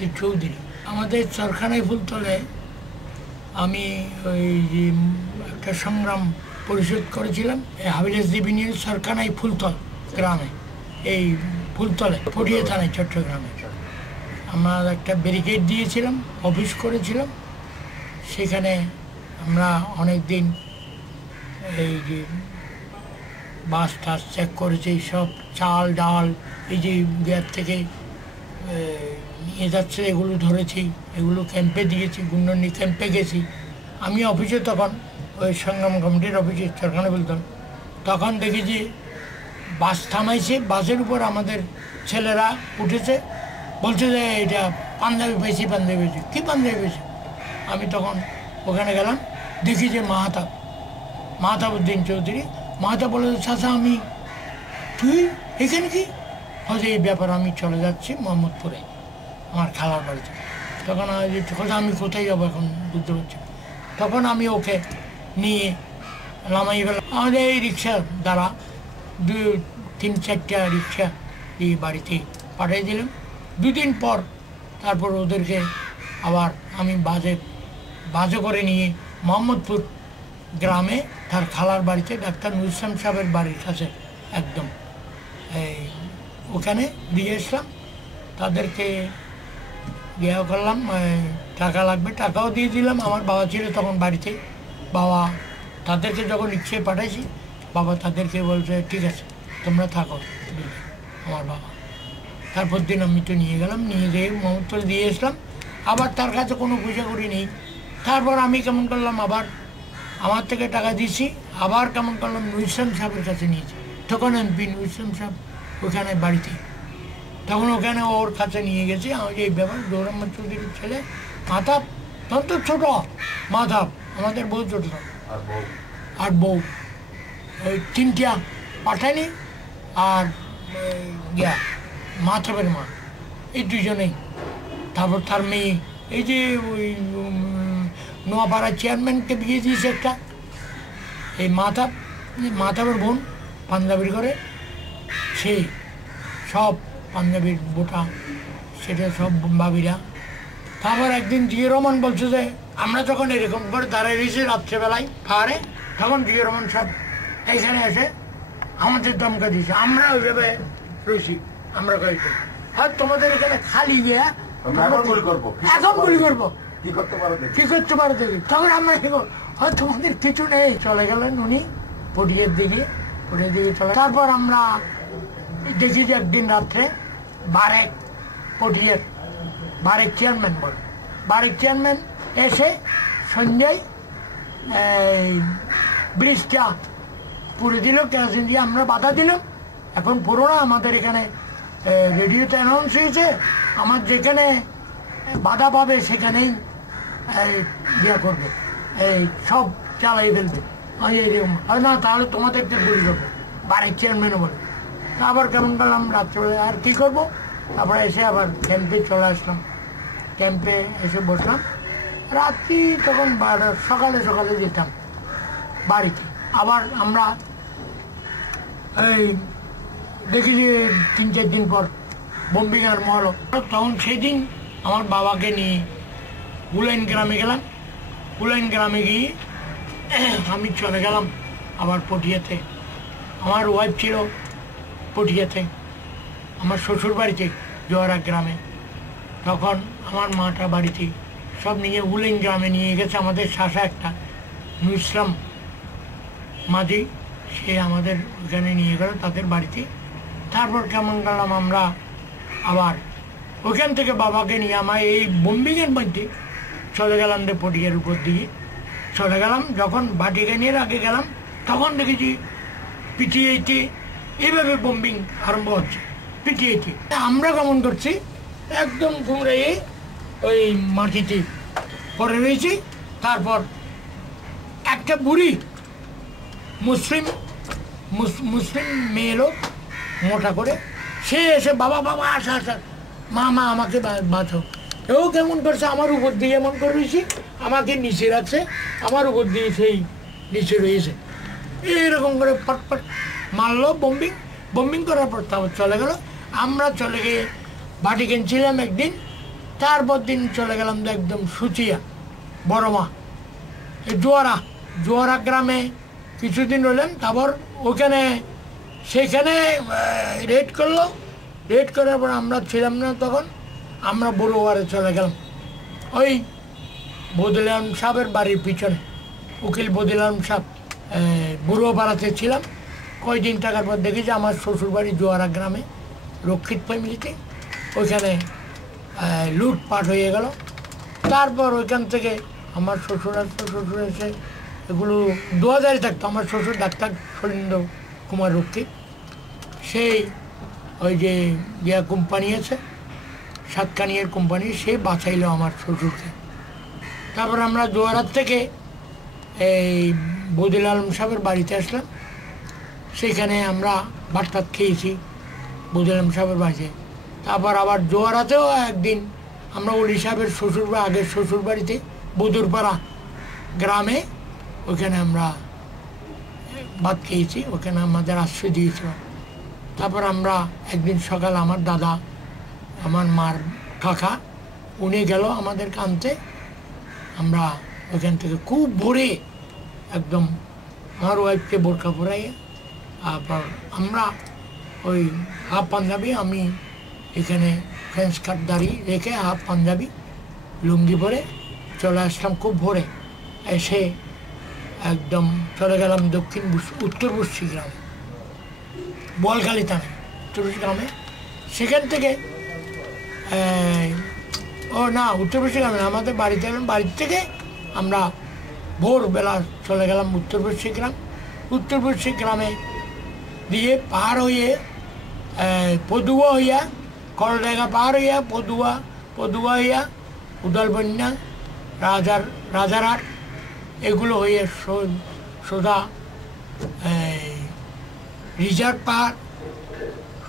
বাড়িতে চৌধুরী। আমাদের চরখানায় ফুলতলে আমি ওই যে একটা সংগ্রাম পরিশোধ করেছিলাম হাবিলাস দেবী নিয়ে চরখানায় ফুলতল গ্রামে, এই ফুলতলে পটিয়া থানায় চট্টগ্রামে আমরা একটা ব্যারিকেড দিয়েছিলাম, অফিস করেছিলাম। সেখানে আমরা অনেক দিন এই যে বাস টাস চেক করেছি, সব চাল ডাল এই যে গ্যাস থেকে নিয়ে যাচ্ছে এগুলো ধরেছি, এগুলো ক্যাম্পে দিয়েছি, গুন্ডনি ক্যাম্পে গেছি। আমি অফিসে তখন ওই সংগ্রাম কমিটির অফিসে চরখানা বলতাম, তখন দেখি যে বাস থামাইছে, বাসের উপর আমাদের ছেলেরা উঠেছে, বলছে যে এটা পাঞ্জাবি পেয়েছি, পাঞ্জাবি পেয়েছি। কী পাঞ্জাবি পেয়েছি? আমি তখন ওখানে গেলাম, দেখি যে মাহতাবউদ্দিন চৌধুরী। মাহতাব বলে, চাচা আমি, তুই এখানে কি? হচ্ছে এই ব্যাপার, আমি চলে যাচ্ছি মোহাম্মদপুরে আমার খালার বাড়িতে। তখন আমি কোথায় যাবো এখন বুঝতে পারছি। তখন আমি ওকে নিয়ে নামাই ফেলাম আমাদের এই রিক্সা দ্বারা, 2-3-4টা রিক্সা এই বাড়িতে পাঠিয়ে দিলাম। 2 দিন পর তারপর ওদেরকে আবার আমি বাজে করে নিয়ে মোহাম্মদপুর গ্রামে তার খালার বাড়িতে, ডাক্তার নুর ইসলাম সাহেবের বাড়ির কাছে একদম ওখানে দিয়ে এসলাম। তাদেরকে ইয়ে করলাম, টাকা লাগবে, টাকাও দিয়ে দিলাম। আমার বাবা ছিল তখন বাড়িতে। বাবা তাদেরকে যখন রিক্সায় পাঠাইছি, বাবা তাদেরকে বলছে ঠিক আছে তোমরা থাকো। আমার বাবা তারপর দিন আমি তো নিয়ে গেলাম, নিয়ে যেয়ে মোহাম্মদপুর দিয়ে এসলাম। আবার তার কাছে কোনো পয়সা করি নেই। তারপর আমি কেমন করলাম, আবার আমার থেকে টাকা দিয়েছি, আবার কেমন করলাম নুর ইসলাম সাহেবের কাছে নিয়েছি। তখন এমপি নুর ইসলাম সাহেব ওখানে বাড়িতে, তখন ওখানে ওর কাছে নিয়ে গেছি। আমার এই ব্যাপার গৌরাম্মদ চৌধুরীর ছেলে মাথাব, তখন তো ছোটো মাথাব, আমাদের বউ ছোটো আর বউ, ওই 3টা পাঠায়নি আর মাথাবের মা, এই 2জনেই। তারপর তার মেয়ে, এই যে ওই নোয়াপাড়ার চেয়ারম্যানকে বিয়ে দিয়েছে একটা, এই মাথাবের বোন পাঞ্জাবির করে, সেই সব পাঞ্জাবির বোটা, সেটা সব ভাবিরা। তারপর একদিন জিয়া রহমান বলছে যে আমরা যখন এরকম করে দাঁড়ায় রয়েছি রাত্রেবেলায় পাহাড়ে, তখন জিয়া রহমান সব এইখানে এসে আমাদের দমকা দিয়েছে। আমরা ওইভাবে রয়েছি, আমরা কয়েছি আর তোমাদের এখানে খালি গিয়া এখন গুলি করবো, কি করতে পারো দেখি। তখন আমরা হয় তোমাদের কিছু নেই। চলে গেলেন উনি পটিয়ার দিকে চলে। তারপর আমরা দেখি যে একদিন রাত্রে বারেক চেয়ারম্যান বলে, বারেক চেয়ারম্যান এসে সন্ধ্যায় ব্রিজটা পুড়ে দিল, কেরোসিন দিয়ে আমরা বাধা দিলাম। এখন পুরো না, আমাদের এখানে রেডিওতে অ্যানাউন্স হয়েছে, আমার যেখানে বাধা পাবে সেখানেই ইয়ে করবে, এই সব চালাই ফেলবে। এরকম হয় না, তাহলে তোমাদেরকে গুলি করবো, বারেক চেয়ারম্যানও বলে। আবার কেমন করলাম রাত্রে, আর কি করবো। তারপরে এসে আবার ক্যাম্পে চলে আসলাম, ক্যাম্পে এসে বসলাম। রাত্রি তখন সকালে যেতাম বাড়িতে। আবার আমরা এই দেখি যে 3-4 দিন পর বোম্বিং আরম্ভ হলো। তখন সেদিন আমার বাবাকে নিয়ে উলাইন গ্রামে গেলাম। উলাইন গ্রামে গিয়ে আমি চলে গেলাম আবার পটিয়াতে। আমার ওয়াইফ ছিল পটিয়াতে, আমার শ্বশুর বাড়িতে জোয়ারা গ্রামে। তখন আমার মাটা বাড়িতে সব নিয়ে উলাইন গ্রামে নিয়ে গেছে আমাদের শাসা একটা নুর ইসলাম মাঝি, সে আমাদের ওখানে নিয়ে গেল তাদের বাড়িতে। তারপর কেমন গেলাম আমরা আবার ওখান থেকে বাবাকে নিয়ে আমার এই বোম্বিংয়ের মধ্যে চলে গেলাম রে পটিয়ার উপর দিকে চলে গেলাম। যখন ভাটিকানির আগে গেলাম তখন দেখেছি পিটিআইতে এইভাবে বোম্বিং আরম্ভ হচ্ছে। পিটিআইতে আমরা কেমন করছি, একদম ঘুমড়ে ওই মাটিতে পড়ে রয়েছি। তারপর একটা বুড়ি মুসলিম মেয়ে লোক মোটা করে, সে এসে বাবা আসা মা আমাকে বাঁচো। এও কেমন করছে, আমার উপর দিয়ে এমন করে রয়েছি, আমাকে নিচে রাখছে, আমার উপর দিয়ে সেই নিচে রয়েছে। এইরকম করে পটপট মারলো বোম্বিং করার পর তারপর চলে গেল। আমরা চলে গিয়ে বাটি কিনছিলাম একদিন তারপর দিন চলে গেলাম তো একদম সুচিয়া বড়মা জোয়ারা গ্রামে কিছুদিন রইলেন। তারপর ওখানে সেখানে রেড করলো, রেড করার পর আমরা ছিলাম না, তখন আমরা বড়ুয়ারে চলে গেলাম। ওই বদিল আলম সাহেবের বাড়ির পিছনে উকিল বদিল আলম সাহেব বড়ুয়াপাড়াতে ছিলাম কয়েকদিন। টাকার পর দেখি যে আমার শ্বশুরবাড়ি জোয়ারা গ্রামে রক্ষিত ফ্যামিলিতে ওইখানে লুটপাট হয়ে গেল। তারপর ওইখান থেকে আমার শ্বশুর এসে এগুলো 2000 থাকতো। আমার শ্বশুর ডাক্তার শরীন্দ্র কুমার রক্ষিত, সেই ওই যে কোম্পানি আছে সাতকানিয়ার কোম্পানি, সে বাঁচাইলো আমার শ্বশুরকে। তারপর আমরা জোয়ারার থেকে এই বদিল আলম সাহেবের বাড়িতে আসলাম। সেখানে আমরা ভাত খেয়েছি বদিল আলম সাহেবের বাড়িতে। তারপর আবার জোয়ারাতেও একদিন আমরা অলি সাহেবের আগের শ্বশুর বাড়িতে বদুরপাড়া গ্রামে ওখানে আমরা ভাত খেয়েছি, ওখানে আমাদের আশ্রয় দিয়েছিল। তারপর আমরা একদিন সকাল আমার দাদা আমার মার কাকা উনি গেল আমাদেরকে আনতে। আমরা ওখান থেকে খুব ভোরে একদম আমার ওয়াইফকে বোরকা পরাইয়া, তারপর আমরা ওই হাফ পাঞ্জাবি, আমি এখানে ফ্রেঞ্চ কাট দাড়ি রেখে হাফ পাঞ্জাবি লুঙ্গি পরে চলে আসলাম খুব ভোরে। এসে একদম চলে গেলাম উত্তর পশ্চিম গ্রামে, বলখালি থানা উত্তর পশ্চিম গ্রামে। সেখান থেকে উত্তর পশ্চিম গ্রামে আমাদের বাড়িতে গেলাম। বাড়ির থেকে আমরা ভোরবেলা চলে গেলাম উত্তর পশ্চিম গ্রাম। উত্তর পশ্চিম গ্রামে দিয়ে পার হয়ে পদুয়া হইয়া কলডাঙ্গা পার হইয়া পদুয়া হইয়া উদালবন্যা রাজারহাট এগুলো হয়ে সোজা রিজার্ভ পাহাড়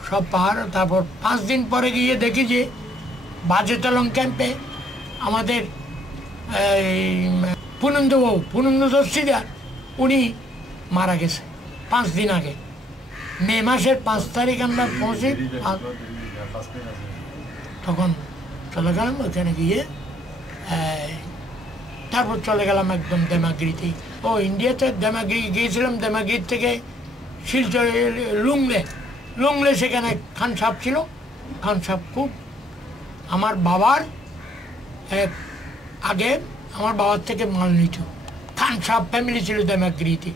সব পাহাড়। তারপর 5 দিন পরে গিয়ে দেখি যে বাজেতলং ক্যাম্পে আমাদের পুনন্দ দস্তিদার উনি মারা গেছে 5 দিন আগে। মে মাসের 5 তারিখ আমরা পৌঁছি। তখন চলে গেলাম ওখানে গিয়ে, তারপর চলে গেলাম একদম দেমাগিরিতে। ইন্ডিয়াতে দেমাগিরি গিয়েছিলাম। দেমাগিরি থেকে শিলচর লুংলে সেখানে খান সাহেব ছিল। খান সাহেব খুব আমার বাবার আগে আমার বাবার থেকে মাল নিত। খান সাহেব ফ্যামিলি ছিল দেমাগিরিতে,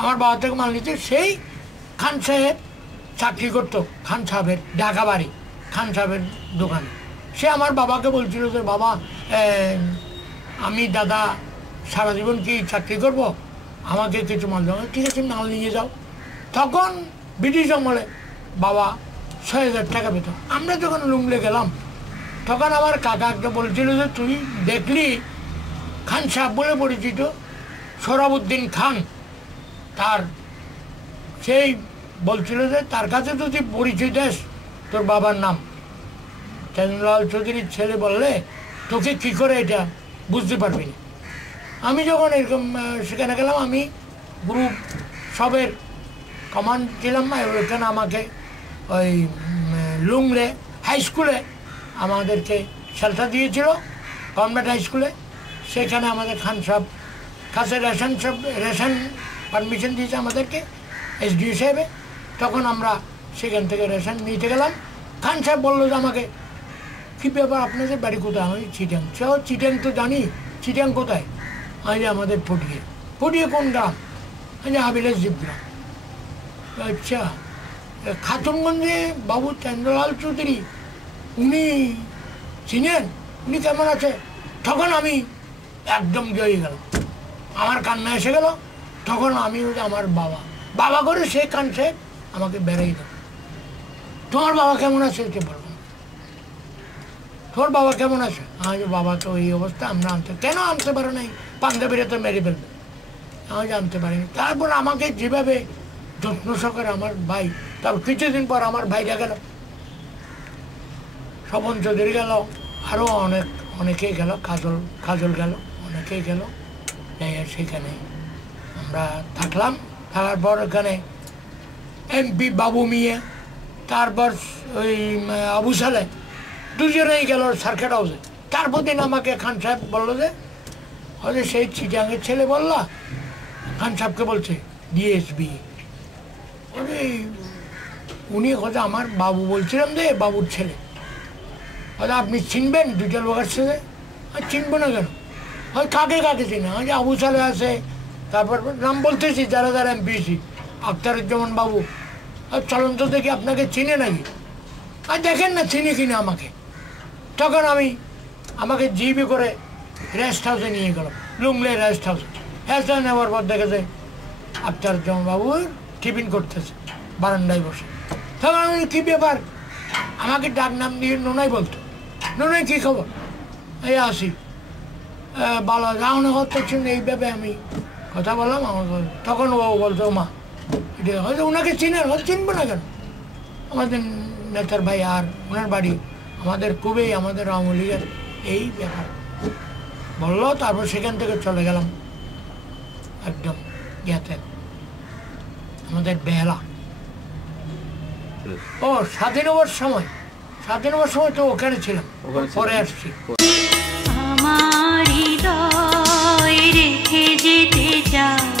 আমার বাবার থেকে মাল নিত। সেই খান সাহেব চাকরি করতো খান সাহেবের ঢাকা বাড়ি খান সাহেবের দোকানে। সে আমার বাবাকে বলছিল যে বাবা আমি দাদা সারা জীবন কি চাকরি করব, আমাকে কিছু মাল দাও। ঠিক আছে মাল নিয়ে যাও। তখন ব্রিটিশ আমলে বাবা 6000 টাকা পেত। আমরা যখন লুংলে গেলাম তখন আমার কাকা একটা বলছিল যে তুই দেখলি খান সাহেব বলে পরিচিত সোহরাবুদ্দিন খান, তার সেই বলছিল যে তার কাছে তো তুই পরিচয় দেস তোর বাবার নাম চন্দ্রলাল চৌধুরীর ছেলে, বললে তোকে কী করে এটা বুঝতে পারবি না। আমি যখন এরকম সেখানে গেলাম, আমি গ্রুপ সবের কমান্ড ছিলাম। ওখানে আমাকে ওই লুংলে হাই স্কুলে আমাদেরকে শেল্টার দিয়েছিল, গভর্নমেন্ট হাই স্কুলে। সেখানে আমাদের খান সাহেব কাছে রেশন পারমিশন দিয়েছে আমাদেরকে এসডিও সাহেবে। তখন আমরা সেখান থেকে রেশন নিতে গেলাম। খান সাহেব বললো যে আমাকে কী ব্যাপার আপনাদের বাড়ি কোথায়? আমি চিটাং। চিটাং তো জানি, চিটাং কোথায়? আমি আমাদের পটিয়ে কোন গ্রাম? আমি হাবিলাস জীব গ্রাম। আচ্ছা, খাতুনগঞ্জে বাবু চন্দ্রলাল চৌধুরী উনি চিনেন? উনি কেমন আছে? তখন আমি একদম জয়ে গেলাম, আমার কান্না এসে গেল। তখন আমি আমার বাবা করে সে কানছে আমাকে বেড়াই দেব। তোমার বাবা কেমন আছে এটা বলবো, তোর বাবা কেমন আছে? আমি বাবা তো এই অবস্থা, আমরা কেন আনতে পারো নাই? পাঞ্জাবিরা তো মেরে ফেলবে। আমি জানতে পারিনি। তারপর আমাকে যেভাবে যত্ন সহকারে আমার ভাই, তারপর কিছুদিন পর আমার ভাইরা গেল, স্বপন চৌধুরী গেল, আরও অনেকেই গেল, কাজল গেল, অনেকেই গেল। সেখানে আমরা থাকলাম। থাকার পর ওখানে এমপি বাবু মিয়া, তারপর ওই আবু সালে দুজনেই গেল সার্কিট হাউসে। তারপর দিন আমাকে খান সাহেব বললো যে হয়তো সেই চিটাঙের ছেলে বললা, খান সাহেবকে বলছে ডিএসবি, উনি হয়তো আমার বাবু বলছিলাম যে বাবুর ছেলে, হয়তো আপনি চিনবেন দুইটা লোকের সাথে। আর চিনবো না কেন, হয় কাকে কাকে চিনে, হয় যে আবু সালে আছে, তারপর নাম বলতেছি যারা যারা এমপিসি, আখতারুজ্জামান বাবু, আর চলন তো দেখি আপনাকে চিনে নাকি, আর দেখেন না চিনি কিনা আমাকে। তখন আমাকে জিবি করে রেস্ট হাউসে নিয়ে গেলাম, লুংলে রেস্ট হাউসে। রেস্ট হাউসে নেওয়ার পর দেখেছে আখতারুজ্জামান বাবু টিফিন করতেছে বারান্দায় বসে। তখন আমি কী ব্যাপার, আমাকে ডাক নাম দিয়ে নোনাই বলতো, নোনাই কী খবর, এই আসি বলা যাও না করতেছেন, এইভাবে আমি কথা বললাম। আমাকে তখন ও বলতো মা এটা হয়তো ওনাকে চিনেন, হয়তো চিনবো না কেন, আমাদের নেতার ভাই, আর ওনার বাড়ি আমাদের খুবই আমাদের আওয়ামী লীগের, এই ব্যাপার বললো। তারপর সেখান থেকে চলে গেলাম একদম ইয়াতে আমাদের বেহালা। ও স্বাধীনবার সময় তো ওখানে ছিলাম, পরে আসছি। আমার হৃদয় রেখে যেতে চাই।